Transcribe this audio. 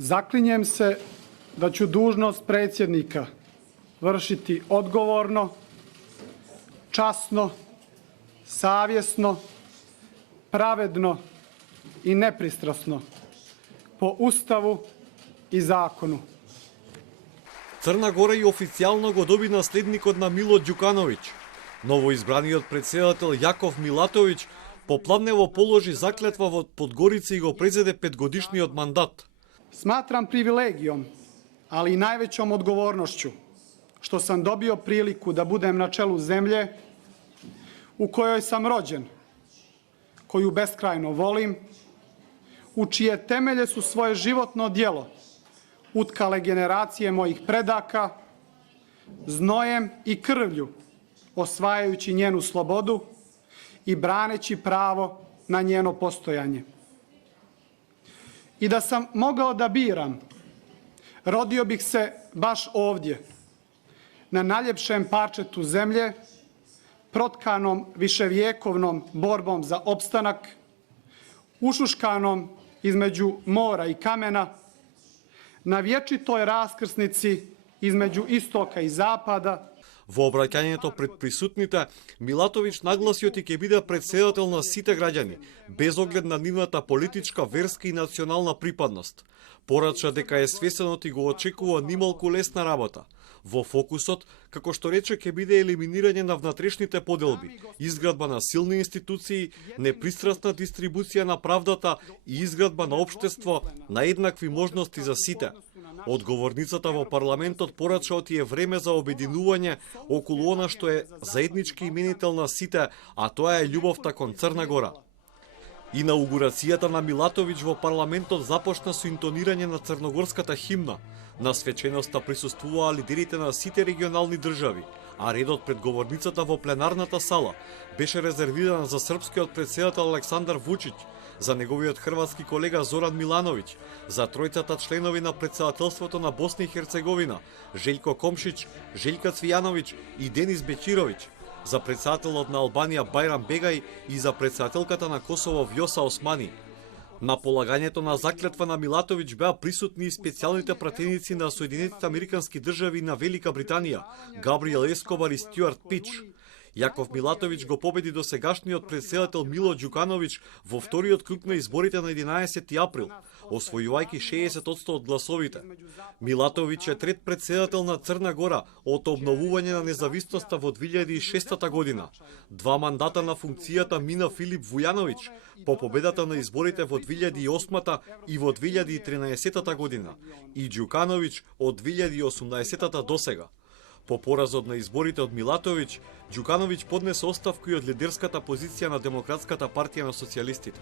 Zaklinjem se da ću dužnost predsjednika vršiti odgovorno, časno, savjesno, pravedno i nepristrasno po Ustavu i zakonu. Црна Гора и официјално го доби наследникот на Мило Ѓукановиќ. Новоизбраниот председател Јаков Милатовиќ попладнево положи заклетва во Подгорица и го презеде 5-годишниот мандат. Smatram privilegijom, ali i najvećom odgovornošću, što sam dobio priliku da budem na čelu zemlje u kojoj sam rođen, koju beskrajno volim, u čije temelje su svoje životno djelo utkale generacije mojih predaka, znojem i krvlju, osvajajući njenu slobodu i braneći pravo na njeno postojanje. I da sam mogao da biram, rodio bih se baš ovdje, na najljepšem parčetu zemlje, protkanom viševjekovnom borbom za opstanak, ušuškanom između mora i kamena, na vječitoj raskrsnici između istoka i zapada. Во обраќањето пред присутните, Милатовиќ нагласи дека ќе биде председател на сите граѓани, без оглед на нивната политичка, верска и национална припадност. Порача дека е свесен и го очекува нималку лесна работа. Во фокусот, како што рече, ќе биде елиминирање на внатрешните поделби, изградба на силни институции, непристрасна дистрибуција на правдата и изградба на општество на еднакви можности за сите. Одговорницата во парламентот порача е време за обединување околу она што е заеднички именител на сите, а тоа е љубовта кон Црна Гора. Инаугурацијата на Милатовиќ во парламентот започна со интонирање на црногорската химна. На свеченоста присуствуваа лидерите на сите регионални држави, а редот пред говорницата во пленарната сала беше резервиран за српскиот председател Александар Вучиќ, за неговиот хрватски колега Зоран Милановиќ, за тројцата членови на председателството на Босна и Херцеговина, Желјко Комшиć, Желјка Цвијановиќ и Денис Беќировиќ, за председателот на Албанија Бајрам Бегај и за председателката на Косово Вјоса Османи. На полагањето на заклетва на Милатовиќ беа присутни и специјалните пратеници на Соединетите Американски држави и на Велика Британија, Габриел Ескобар и Стюарт Пич. Јаков Милатовиќ го победи досегашниот председател Мило Ѓукановиќ во вториот круг на изборите на 11 април, освојувајќи 60% од гласовите. Милатовиќ е трет председател на Црна Гора од обновување на независноста во 2006 година. 2 мандата на функцијата мина Филип Вујановиќ по победата на изборите во 2008 и во 2013 година и Ѓукановиќ од 2018 до сега. По поразот на изборите од Милатовиќ, Ѓукановиќ поднесе оставка и од лидерската позиција на Демократската партија на социјалистите.